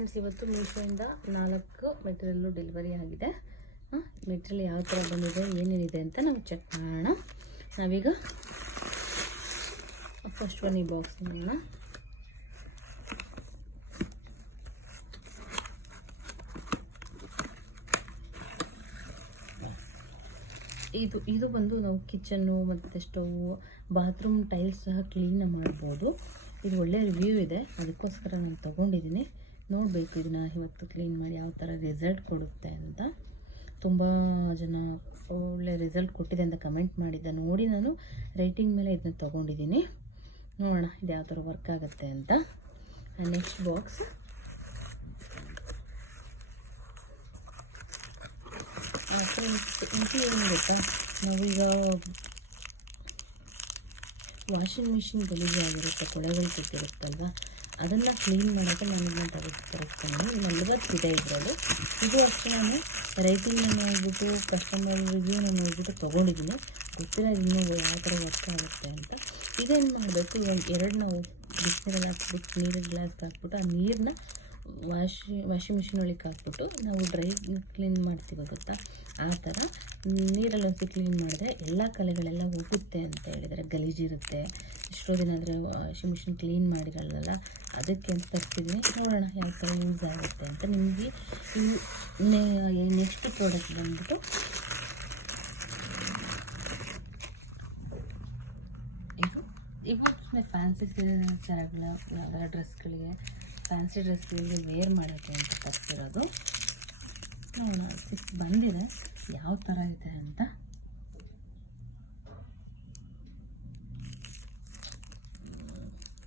Friends, ಇವತ್ತು ಮೀಶೋಯಿಂದ 4 material delivery ಆಗಿದೆ. Material ಯಾವ ಥರ ಬಂದಿದೆ, ಏನೇನಿದೆ ಅಂತ ನಾವು ಚೆಕ್ ಮಾಡೋಣ. ನಾವೀಗ ಫಸ್ಟ್ ಒನ್ ಈ ಬಾಕ್ಸ್ ನೋಡೋಣ. ಇದು ಬಂದು ನಾವು ಕಿಚನ್ನು ಮತ್ತು ಸ್ಟವ್, ಬಾತ್ರೂಮ್ ಟೈಲ್ಸ್ ಸಹ ಕ್ಲೀನ್ ಮಾಡ್ಬೋದು. ಇದು ಒಳ್ಳೆ ರಿವ್ಯೂ ಇದೆ, ಅದಕ್ಕೋಸ್ಕರ ನಾನು ತೊಗೊಂಡಿದ್ದೀನಿ. ನೋಡಬೇಕು ಇದನ್ನು ಇವತ್ತು ಕ್ಲೀನ್ ಮಾಡಿ ಯಾವ ಥರ ರಿಸಲ್ಟ್ ಕೊಡುತ್ತೆ ಅಂತ. ತುಂಬ ಜನ ಒಳ್ಳೆ ರಿಸಲ್ಟ್ ಕೊಟ್ಟಿದೆ ಅಂತ ಕಮೆಂಟ್ ಮಾಡಿದ್ದೆ ನೋಡಿ ನಾನು ರೇಟಿಂಗ್ ಮೇಲೆ ಇದನ್ನ ತೊಗೊಂಡಿದ್ದೀನಿ. ನೋಡೋಣ ಇದು ಯಾವ ಥರ ವರ್ಕ್ ಆಗುತ್ತೆ ಅಂತ. ನೆಕ್ಸ್ಟ್ ಬಾಕ್ಸ್ ಇದು ಏನು ಗೊತ್ತಾ, ನಾವೀಗ ವಾಷಿಂಗ್ ಮಿಷಿನ್ ಗಲೀಜಾಗಿರುತ್ತೆ, ಕೊಳೆಗಳು ಕೊಟ್ಟಿರುತ್ತಲ್ವ, ಅದನ್ನು ಕ್ಲೀನ್ ಮಾಡೋಕ್ಕೆ ನಾನು ಇದನ್ನು ತರಿಸ್ತೀನಿ. 40 ಇದೆ ಇದರಲ್ಲಿ. ಇದು ಅಷ್ಟೇ ನಾನು ರೇಟಿಂಗ್ನ ನೋಡಿಬಿಟ್ಟು ಕಸ್ಟಮರ್ ರಿವ್ಯೂನ ನೋಡಿಬಿಟ್ಟು ತೊಗೊಂಡಿದ್ದೀನಿ. ಗೊತ್ತಿಲ್ಲ ಇನ್ನೂ ಯಾವ ಥರ ವರ್ಕ್ ಆಗುತ್ತೆ ಅಂತ. ಇದೇನು ಮಾಡಬೇಕು, ಎರಡು ನಾವು ಬಿಸಿನೀರಲ್ಲಿ ಹಾಕ್ಬಿಟ್ಟು ನೀರಿನ ಗ್ಲಾಸ್ಗೆ ಹಾಕ್ಬಿಟ್ಟು ಆ ನೀರನ್ನ ವಾಷಿಂಗ್ ಮಿಷಿನ್ ಒಳಗೆ ಹಾಕ್ಬಿಟ್ಟು ನಾವು ಡ್ರೈ ಕ್ಲೀನ್ ಮಾಡ್ತೀವಿ ಗೊತ್ತಾ, ಆ ಥರ ನೀರಲ್ಲಿ ಒಂದ್ಸಿ ಕ್ಲೀನ್ ಮಾಡಿದ್ರೆ ಎಲ್ಲ ಕಲೆಗಳೆಲ್ಲ ಹೋಗುತ್ತೆ ಅಂತ ಹೇಳಿದರೆ. ಗಲೀಜಿರುತ್ತೆ, ಎಷ್ಟೋ ದಿನ ಆದರೆ ವಾಷಿಂಗ್ ಮಿಷಿನ್ ಕ್ಲೀನ್ ಮಾಡಿರಲ್ಲ, ಅದಕ್ಕೆ ಅಂತ ತರಿಸಿದ್ದೀನಿ. ನೋಡೋಣ ಯಾವ ಥರ ಯೂಸ್ ಆಗುತ್ತೆ ಅಂತ. ನಿಮಗೆ ನೆಕ್ಸ್ಟ್ ಪ್ರಾಡಕ್ಟ್ ಬಂದ್ಬಿಟ್ಟು ಇವತ್ತು ಫ್ಯಾನ್ಸಿ ಸರಗಳ ಯಾವ್ದಾರ ಡ್ರೆಸ್ಗಳಿಗೆ, ಫ್ಯಾನ್ಸಿ ಡ್ರೆಸ್ಗಳಿಗೆ ವೇರ್ ಮಾಡೋಕ್ಕೆ ಅಂತ ತರಿಸಿರೋದು. ನೋಡೋಣ 6 ಬಂದಿದೆ, ಯಾವ ಥರ ಇದೆ ಅಂತ.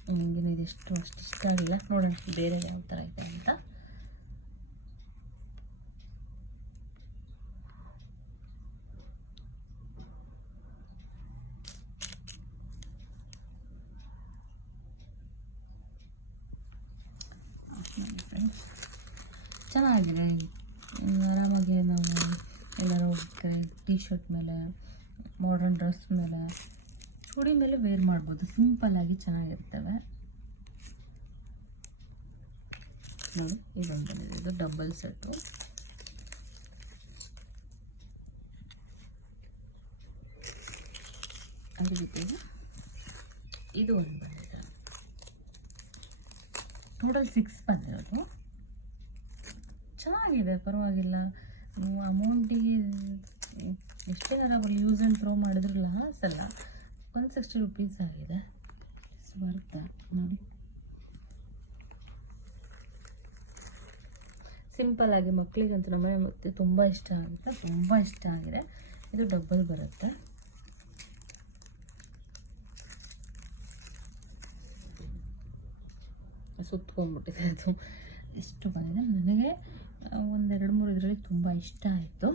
ನನಗೇನು ಇದಿಷ್ಟು ಅಷ್ಟು ಇಷ್ಟ ಆಗಿಲ್ಲ. ನೋಡೋಣ ಬೇರೆ ಯಾವ ಥರ ಇದೆ ಅಂತ. ಚೆನ್ನಾಗಿದೆ, ಆರಾಮಾಗಿ ನಾವು ಎಲ್ಲರೂ ಹೋಗ್ತಾರೆ ಟೀ ಶರ್ಟ್ ಮೇಲೆ, ಮಾಡರ್ನ್ ಡ್ರೆಸ್ ಮೇಲೆ, ಚೂಡಿ ಮೇಲೆ ವೇರ್ ಮಾಡ್ಬೋದು. ಸಿಂಪಲ್ಲಾಗಿ ಚೆನ್ನಾಗಿರ್ತವೆ ನೋಡಿ. ಇದೊಂದು ಬಂದಿದೆ, ಇದು ಡಬಲ್ ಸೆಟ್ಟು. ಅದ್ರ ಜೊತೆಗೆ ಇದು ಒಂದು ಬಂದಿದೆ. ಟೋಟಲ್ 6 ಬಂದಿರೋದು. ಚೆನ್ನಾಗಿದೆ, ಪರವಾಗಿಲ್ಲ. ಅಮೌಂಟಿಗೆ ಎಷ್ಟೇನಾರ ಬರಲಿ, ಯೂಸ್ ಆ್ಯಂಡ್ ಥ್ರೋ ಮಾಡಿದ್ರು ಲಾಸ್ ಅಲ್ಲ. 160 ರುಪೀಸ್ ಆಗಿದೆ, ವರ್ತ ನೋಡಿ. ಸಿಂಪಲ್ಲಾಗಿ ಮಕ್ಕಳಿಗಂತೂ ನಮ್ಮನೆ ಮತ್ತೆ ತುಂಬ ಇಷ್ಟ ಆಗುತ್ತೆ, ತುಂಬ ಇಷ್ಟ ಆಗಿದೆ. ಇದು ಡಬ್ಬಲ್ ಬರುತ್ತೆ. ಸುತ್ಕೊಂಡ್ಬಿಟ್ಟಿದೆ ಅದು. ಎಷ್ಟು ಬಂದಿದೆ, ನನಗೆ 1-2-3 ಇದರಲ್ಲಿ ತುಂಬ ಇಷ್ಟ ಆಯಿತು.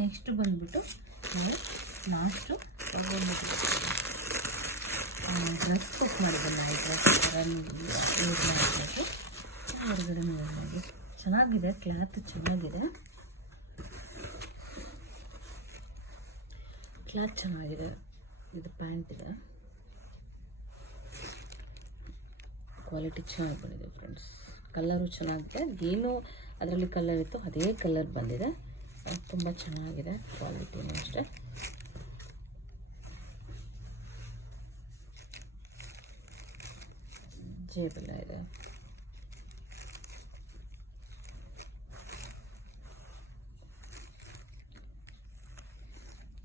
ನೆಕ್ಸ್ಟ್ ಬಂದುಬಿಟ್ಟು ಲಾಸ್ಟು ಡ್ರೆಸ್ ಬುಕ್ ಮಾಡಿದ್ದೆ. ನೈಟ್ ಡ್ರೆಸ್ ಯೂಸ್ ಮಾಡಬೇಕು, ಹೊರಗಡೆ ನೋಡ್ಬೋದು. ಚೆನ್ನಾಗಿದೆ, ಕ್ಲಾತ್ ಚೆನ್ನಾಗಿದೆ, ಕ್ಲಾತ್ ಚೆನ್ನಾಗಿದೆ. ಇದು ಪ್ಯಾಂಟ್ ಇದೆ, ಕ್ವಾಲಿಟಿ ಚೆನ್ನಾಗಿ ಬಂದಿದೆ ಫ್ರೆಂಡ್ಸ್. ಕಲರು ಚೆನ್ನಾಗಿದೆ, ಏನು ಅದರಲ್ಲಿ ಕಲರ್ ಇತ್ತು ಅದೇ ಕಲರ್ ಬಂದಿದೆ. ತುಂಬ ಚೆನ್ನಾಗಿದೆ, ಕ್ವಾಲಿಟಿನೂ ಅಷ್ಟೇ. ಜೇಬೆಲ್ಲ ಇದೆ.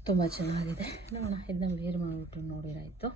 ತುಂಬ ಚೆನ್ನಾಗಿದೆ. ನೋಡೋಣ, ಇದನ್ನ ವೇರ್ ಮಾಡಿಬಿಟ್ಟು ನೋಡಿರಾಯಿತು.